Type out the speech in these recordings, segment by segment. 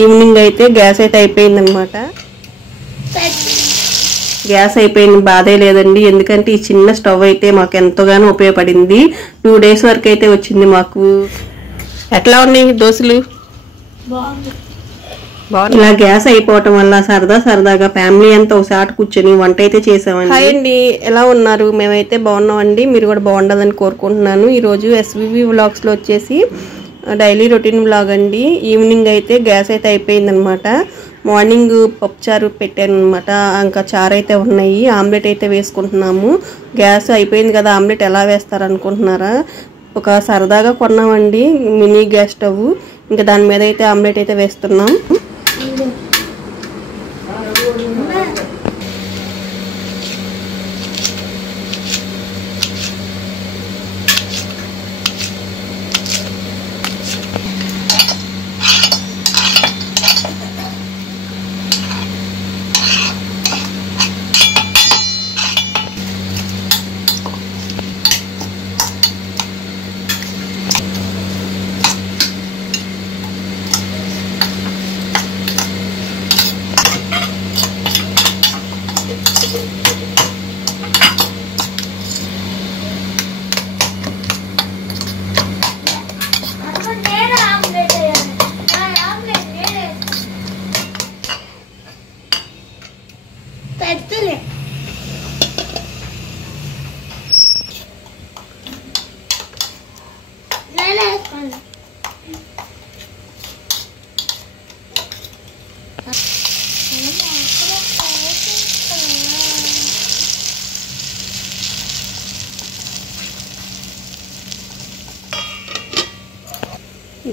Evening అయితే gas అయితే అయిపోయిందనమాట. గ్యాస్ అయిపోయింది, బాధే లేదండి. ఎందుకంటే ఈ చిన్న స్టవ్ అయితే మాకు ఎంతగానో ఉపయోగపడింది. 2 days వరకు అయితే వచ్చింది మాకు. ఎట్లా ఉన్నాయి దోశలు? ఇలా గ్యాస్ అయిపోవటం వల్ల సరదాగా ఫ్యామిలీ అంతా ఒకసారి కూర్చొని వంట అయితే చేసామండి. హాయ్ అండి, ఎలా ఉన్నారు? మేమైతే బాగున్నామండి. మీరు కూడా బాగుండాలని కోరుకుంటున్నాను. ఈరోజు SVV వ్లాగ్స్లో వచ్చేసి డైలీ రొటీన్ వ్లాగ్ అండి. ఈవినింగ్ అయితే గ్యాస్ అయితే అయిపోయిందనమాట. మార్నింగ్ పప్పుచారు పెట్టాను అనమాట. ఇంకా చారు అయితే ఉన్నాయి. ఆమ్లెట్ అయితే వేసుకుంటున్నాము. గ్యాస్ అయిపోయింది కదా, ఆమ్లెట్ ఎలా వేస్తారు అనుకుంటున్నారా? ఒక సరదాగా కొన్నామండి మినీ గ్యాస్ స్టవ్. ఇంకా దాని మీద అయితే ఆమ్లెట్ అయితే వేస్తున్నాం.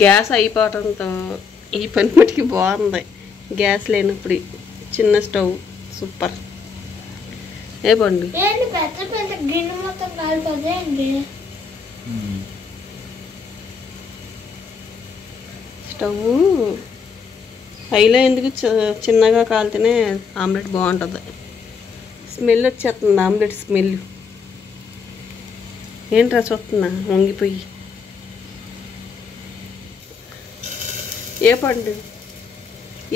గ్యాస్ అయిపోవడంతో ఈ పని మటుకి బాగుంది. గ్యాస్ లేనప్పుడు చిన్న స్టవ్ సూపర్. ఏ పండు స్టవ్ హైలో ఎందుకు చిన్నగా కాలితేనే ఆమ్లెట్ బాగుంటుంది. స్మెల్ వచ్చేస్తుంది, ఆమ్లెట్ స్మెల్. ఏంట్రా చూస్తున్నా వంగిపోయి? ఏ పండు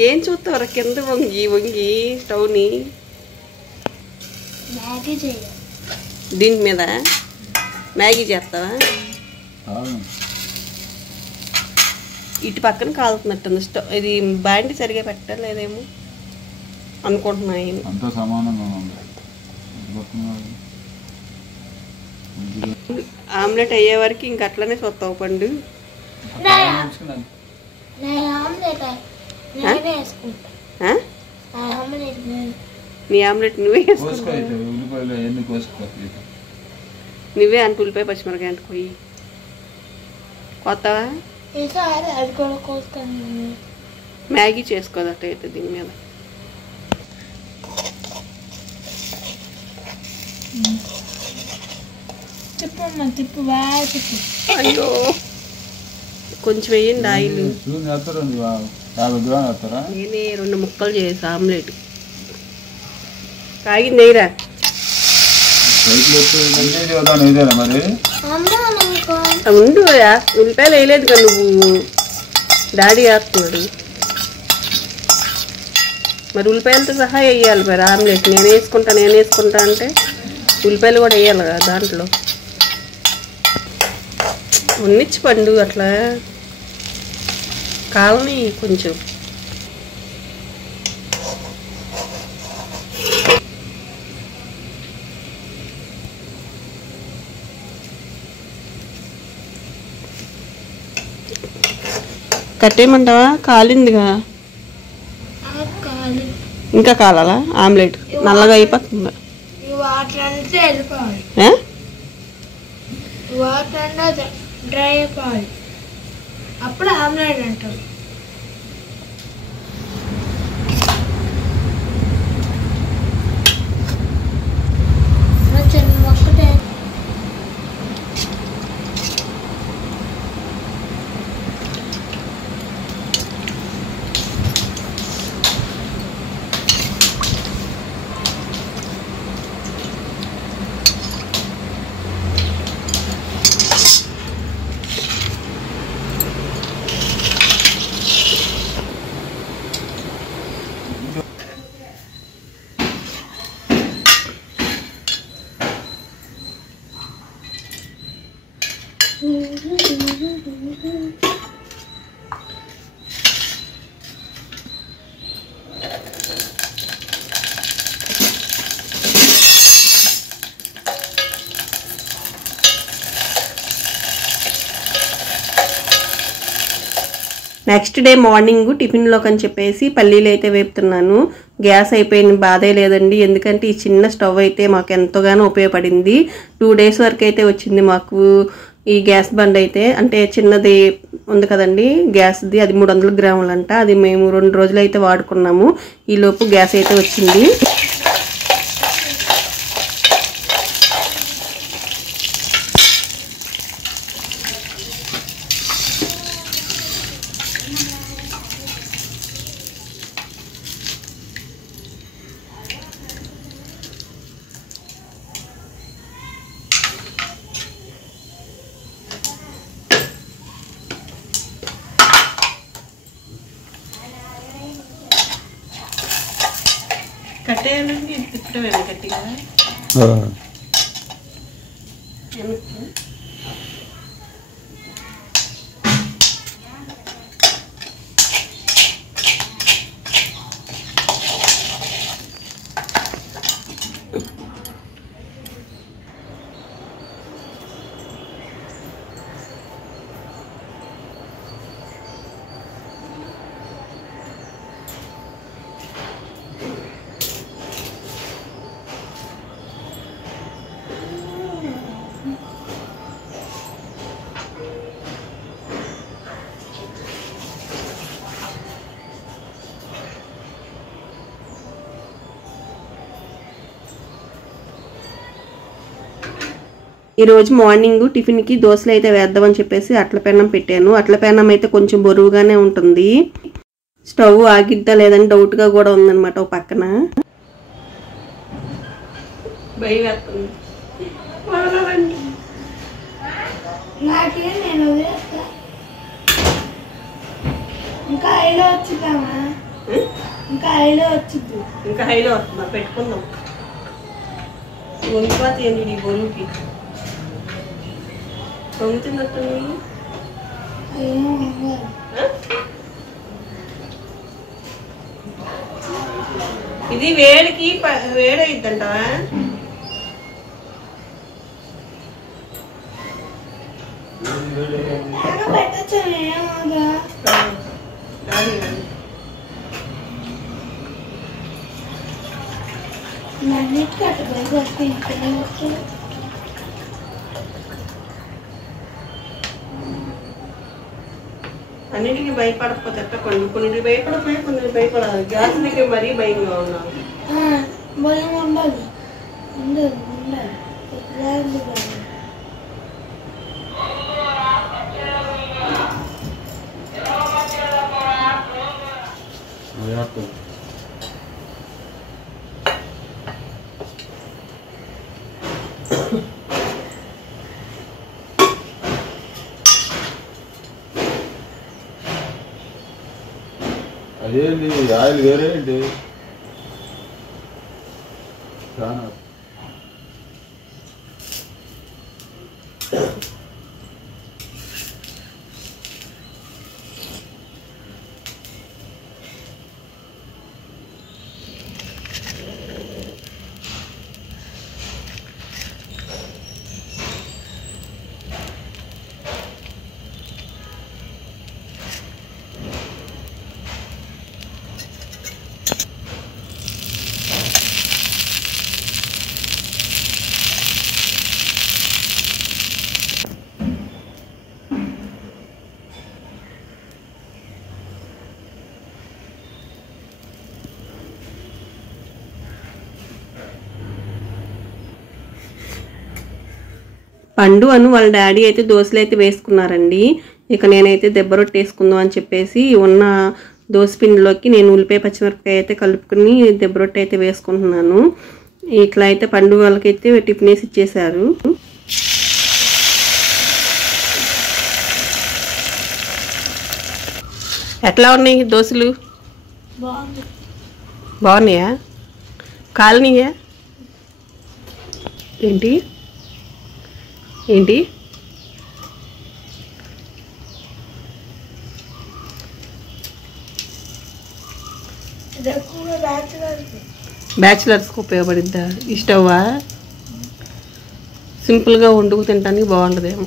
ఏం చూస్తావరా? కింద వంగి స్టవ్ని దీని మీద మ్యాగీ చేస్తావా? ఇటు పక్కన కాలుతున్నట్టుంది స్టవ్. ఇది బాండి సరిగా పెట్టలేదేమో అనుకుంటున్నాను. ఆమ్లెట్ అయ్యే వరకు ఇంక అట్లనే చూస్తావు పండు. నీ ఆమ్లెట్ నువ్వే నువ్వే అంత ఉల్లిపాయ పచ్చిమిరకాయ అంటే పోయి కొత్తవా మ్యాగీ చేసుకోదట అయితే దీని మీద. అయ్యో కొంచెం వేయండి ఆయిల్. నేనే 2 ముక్కలు చేసి ఆమ్లెట్ కాగింది వేయరా? ఉండు, ఉల్లిపాయలు వేయలేదు కదా నువ్వు, డాడీ వేస్తున్నాడు. మరి ఉల్లిపాయలతో సహా వేయాలి మరి ఆమ్లెట్. నేను వేసుకుంటా అంటే ఉల్లిపాయలు కూడా వేయాలి కదా దాంట్లో. ఉన్నిచ్చి పండు అట్లా కాలని కొంచెం. కట్టేయమంటావా? కాలిందిగా, ఇంకా కాలాలా? ఆమ్లెట్ నల్లగా అయిపోతుందా? డ్రై అయిపోవాలి, అప్పుడు ఆమ్లెట్ అంటారు. చిన్న మొక్కటే నెక్స్ట్ డే మార్నింగ్ టిఫిన్లోకి అని చెప్పేసి పల్లీలు అయితే వేపుతున్నాను. గ్యాస్ అయిపోయిన బాధే లేదండి, ఎందుకంటే ఈ చిన్న స్టవ్ అయితే మాకు ఎంతగానో ఉపయోగపడింది. 2 days వరకు అయితే వచ్చింది మాకు ఈ గ్యాస్ బండ్ అయితే. అంటే చిన్నది ఉంది కదండి గ్యాస్ది, అది 300 గ్రాములు అంట. అది మేము 2 రోజులు అయితే వాడుకున్నాము. ఈలోపు గ్యాస్ అయితే వచ్చింది. కట్టేయాలండి, తిప్పటమేనా గట్టిగా? ఈరోజు మార్నింగ్ టిఫిన్కి దోశలు అయితే వేద్దామని చెప్పేసి అట్ల పెనం పెట్టాను. అట్ల పెనం అయితే కొంచెం బరువుగానే ఉంటుంది. స్టవ్ ఆగిద్దా లేదని డౌట్గా కూడా ఉందన్నమాట ఒక పక్కన. ఇంకా హైలో వస్తుందా? పెట్టుకుందాం. వంగిపోతాయండి బరువుకి. పొంగుతున్నట్టుంది. ఇది వేడికి వేడయిద్దంటావా? అన్నిటికీ భయపడకపోతే ఎట్లా? కొన్ని భయపడపోయి కొన్ని భయపడాలి. గ్యాస్ దగ్గర మరీ భయంగా ఉన్నాను. భయం ఉండదు. అదేంటి ఆయిల్ వేరే ఏంటి? చాలా పండు అను వాళ్ళ డాడీ అయితే దోశలు అయితే వేసుకున్నారండి. ఇక నేనైతే దెబ్బ రొట్టె వేసుకుందాం అని చెప్పేసి ఉన్న దోశపిండిలోకి నేను ఉల్లిపాయ పచ్చిమిరపకాయ అయితే కలుపుకుని దెబ్బ రొట్టె అయితే వేసుకుంటున్నాను. ఇట్లా అయితే పండు వాళ్ళకైతే టిఫిన్ వేసి ఇచ్చేసారు. ఎట్లా ఉన్నాయి దోశలు? బాగున్నాయా? కాలనీయా? ఏంటి ఏంటి బ్యాచిలర్స్కి ఉపయోగపడిద్దా ఈ స్టవ్వా? సింపుల్గా వండుకు తినడానికి బాగుంటుందేమో.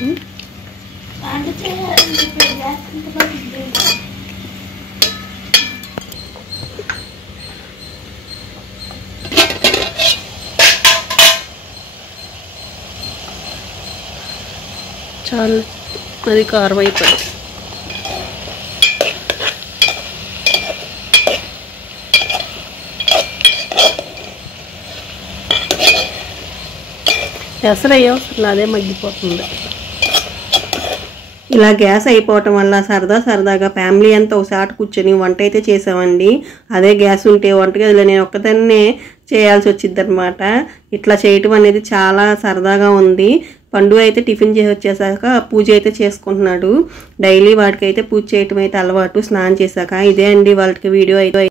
అంటే గ్యాస్ ఇంతలో చాలు అది కారం అయిపోయింది. ఎసరయ్యో అదే మగ్గిపోతుంది. ఇలా గ్యాస్ అయిపోవటం వల్ల సరదాగా ఫ్యామిలీ అంతా ఒకసారి కూర్చొని వంట అయితే చేసామండి. అదే గ్యాస్ ఉంటే వంటగదిలో నేను ఒక్కదాన్నే చేయాల్సి వచ్చింది అనమాట. ఇట్లా చేయటం అనేది చాలా సరదాగా ఉంది. పండు అయితే టిఫిన్ చేసి వచ్చేసాక పూజ అయితే చేసుకుంటున్నాడు. డైలీ వాడికి అయితే పూజ చేయటం అయితే అలవాటు, స్నానం చేశాక. ఇదే అండి వాళ్ళకి వీడియో అయితే.